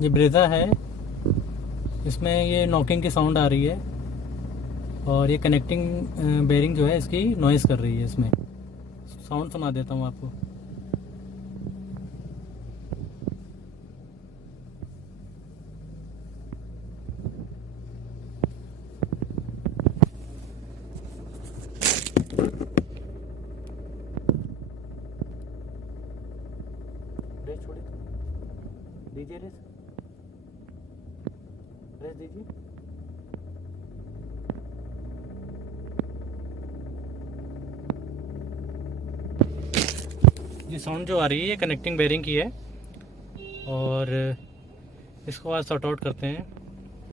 ये ब्रेजा है, इसमें ये नॉकिंग की साउंड आ रही है और ये कनेक्टिंग बेरिंग जो है इसकी नॉइज़ कर रही है। इसमें साउंड सुना देता हूँ आपको। रेस छोड़िए, दीजिए रेस, रेस दीजिए। ये साउंड जो आ रही है ये कनेक्टिंग बेरिंग की है और इसको आज सॉर्ट आउट करते हैं।